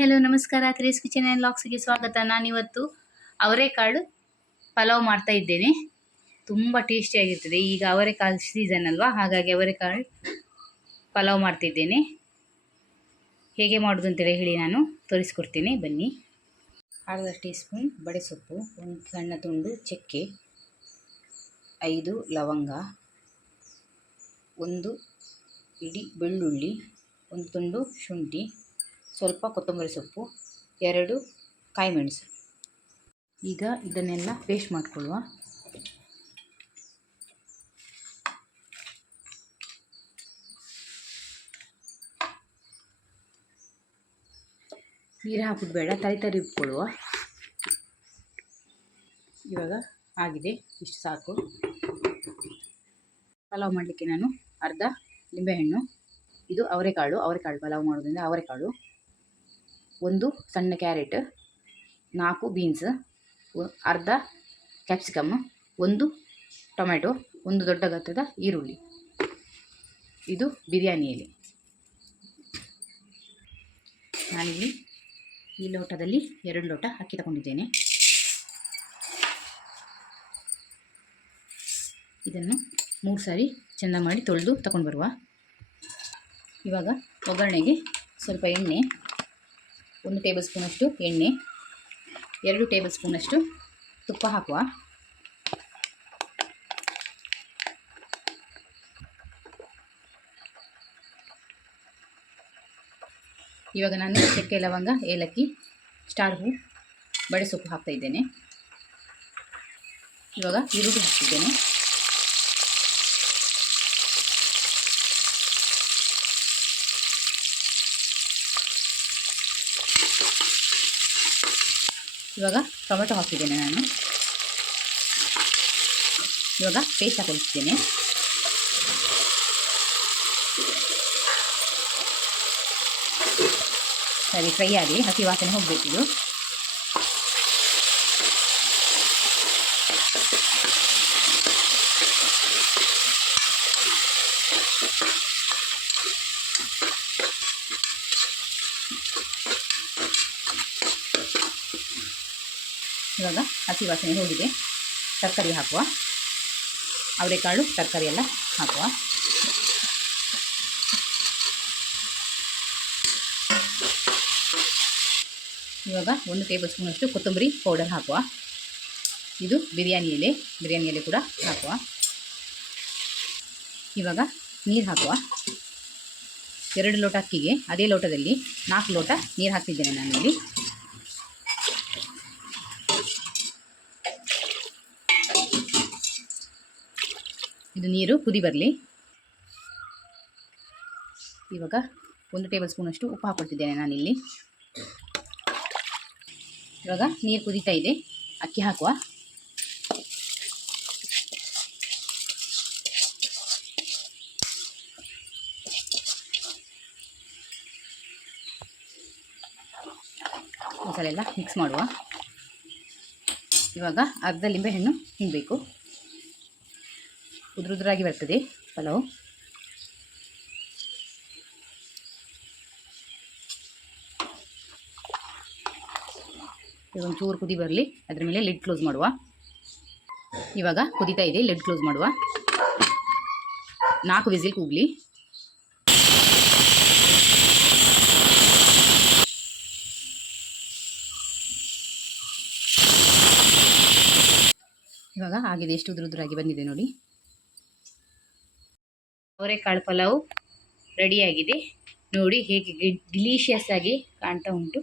ನಮಸ್ಕಾರ. Threes kitchen and ಲಾಕ್ಸ್ಗೆ ಸ್ವಾಗತ. ನಾನಿವತ್ತು ಅವರೆಕಾಳು ಪಲಾವ್ ಮಾಡ್ತಾ ಇದ್ದೇನೆ. ತುಂಬ ಟೇಸ್ಟಿಯಾಗಿರ್ತದೆ ಈಗ ಅವರೆಕಾಳು ಸೀಸನ್ ಅಲ್ವಾ? ಹಾಗಾಗಿ ಅವರೆಕಾಳು ಪಲಾವ್ ಮಾಡ್ತಿದ್ದೇನೆ. ಹೇಗೆ ಮಾಡೋದು ಅಂತೇಳಿ ಹೇಳಿ ನಾನು ತೋರಿಸ್ಕೊಡ್ತೀನಿ. ಬನ್ನಿ. ಅರ್ಧ ಟೀ ಸ್ಪೂನ್ ಬಡೆಸೊಪ್ಪು ಒಂದು ಸಣ್ಣ ತುಂಡು ಚಕ್ಕೆ, ಐದು ಲವಂಗ, ಒಂದು ಇಡೀ ಬೆಳ್ಳುಳ್ಳಿ, ಒಂದು ತುಂಡು ಶುಂಠಿ ಸ್ವಲ್ಪ ಕೊತ್ತಂಬರಿ ಸೊಪ್ಪು, ಎರಡು ಕಾಯಿಮೆಣಸು. ಈಗ ಇದನ್ನೆಲ್ಲ ಪೇಸ್ಟ್ ಮಾಡಿಕೊಳ್ಳುವ. ನೀರು ಹಾಕೋದು ಬೇಡ ತರಿ ತರಿ ಇಟ್ಕೊಳ್ಳುವ. ಇವಾಗ ಆಗಿದೆ, ಇಷ್ಟು ಸಾಕು. ಪಲಾವ್ ಮಾಡಲಿಕ್ಕೆ ನಾನು ಅರ್ಧ ಲಿಂಬೆಹಣ್ಣು, ಇದು ಅವರೆಕಾಳು ಅವರೆಕಾಳು ಪಲಾವ್ ಮಾಡೋದ್ರಿಂದ ಅವರೆಕಾಳು. ಒಂದು ಸಣ್ಣ ಕ್ಯಾರೆಟ್, ನಾಲ್ಕು ಬೀನ್ಸ್ ಅರ್ಧ ಕ್ಯಾಪ್ಸಿಕಮ್ ಒಂದು ಟೊಮೆಟೊ ಒಂದು ದೊಡ್ಡ ಗಾತ್ರದ ಈರುಳ್ಳಿ. ಇದು ಬಿರಿಯಾನಿ ಎಲೆ ನಾನಿಲ್ಲಿ ಈ ಲೋಟದಲ್ಲಿ ಎರಡು ಲೋಟ ಅಕ್ಕಿ ತಗೊಂಡಿದ್ದೇನೆ. ಇದನ್ನು ಮೂರು ಸಾರಿ ಚೆಂದ ಮಾಡಿ ತೊಳೆದು ತಗೊಂಡು ಬರುವ ಇವಾಗ ಒಗ್ಗರಣೆಗೆ ಸ್ವಲ್ಪ ಎಣ್ಣೆ ಒಂದು ಟೇಬಲ್ ಸ್ಪೂನಷ್ಟು ಎಣ್ಣೆ, ಎರಡು ಟೇಬಲ್ ಸ್ಪೂನಷ್ಟು ತುಪ್ಪ ಹಾಕುವ. ಇವಾಗ ನಾನು ಚಕ್ಕೆ ಲವಂಗ, ಏಲಕ್ಕಿ, ಸ್ಟಾರ್ ಹೂ ಬಡೆ ಸೊಪ್ಪು ಹಾಕ್ತಾ ಇದ್ದೇನೆ. ಇವಾಗ ಈರುಳ್ಳಿ ಹಾಕ್ತಿದ್ದೇನೆ. ಇವಾಗ ಟೊಮೆಟೊ ಹಾಕಿದ್ದೇನೆ ನಾನು ಇವಾಗ ಪೇಸ್ಟ್ ಹಾಕೊಳ್ತಿದ್ದೇನೆ ಸರಿ ಫ್ರೈ ಆಗಲಿ ಹಸಿ ವಾಸನೆ ಹೋಗಬೇಕಿದು ಇವಾಗ ಹಸಿ ವಾಸನೆ ಹೋಗಿದೆ. ತರಕಾರಿ ಹಾಕುವ. ಅವರೆಕಾಳು, ತರಕಾರಿ ಎಲ್ಲ ಹಾಕುವ. ಇವಾಗ ಒಂದು ಟೇಬಲ್ ಸ್ಪೂನಷ್ಟು ಕೊತ್ತಂಬರಿ ಪೌಡರ್ ಹಾಕುವ. ಇದು ಬಿರಿಯಾನಿ ಎಲೆ ಬಿರಿಯಾನಿ ಎಲೆ ಕೂಡ ಹಾಕುವ. ಇವಾಗ ನೀರು ಹಾಕುವ. ಎರಡು ಲೋಟ ಅಕ್ಕಿಗೆ, ಅದೇ ಲೋಟದಲ್ಲಿ ನಾಲ್ಕು ಲೋಟ ನೀರು ಹಾಕ್ತಿದ್ದೇನೆ ನಾನಿಲ್ಲಿ. ಇದು ನೀರು ಕುದಿ ಬರಲಿ. ಇವಾಗ ಒಂದು ಟೇಬಲ್ ಸ್ಪೂನಷ್ಟು ಉಪ್ಪು ಹಾಕ್ಕೊಳ್ತಿದ್ದೇನೆ ನಾನಿಲ್ಲಿ. ಇವಾಗ ನೀರು ಕುದೀತಾ ಇದೆ. ಅಕ್ಕಿ ಹಾಕುವ. ಮಸಾಲೆ ಎಲ್ಲ ಮಿಕ್ಸ್ ಮಾಡುವ. ಇವಾಗ ಅರ್ಧ ಲಿಂಬೆಹಣ್ಣು ಹಿಂಡಬೇಕು. ಉದುರುದ್ರಾಗಿ ಬರ್ತದೆ. ಪಲಾವ್ ಒಂದು ಚೂರು ಕುದಿ ಬರಲಿ. ಅದ್ರ ಮೇಲೆ ಲಿಡ್ ಕ್ಲೋಸ್ ಮಾಡುವ. ಇವಾಗ ಕುದಿತಾ ಇದೆ ಲಿಡ್ ಕ್ಲೋಸ್ ಮಾಡುವ. ನಾಲ್ಕು ವಿಸಿಲ್ ಕೂಗಲಿ. ಇವಾಗ ಆಗಿದೆ, ಎಷ್ಟು ಉದುರುದ್ರಾಗಿ ಬಂದಿದೆ ನೋಡಿ. ಅವರೆಕಾಳು ಪಲಾವ್ ರೆಡಿಯಾಗಿದೆ ನೋಡಿ ಹೇಗೆ ಡಿಲೀಷಿಯಸ್ ಆಗಿ ಕಾಣ್ತಾ ಉಂಟು.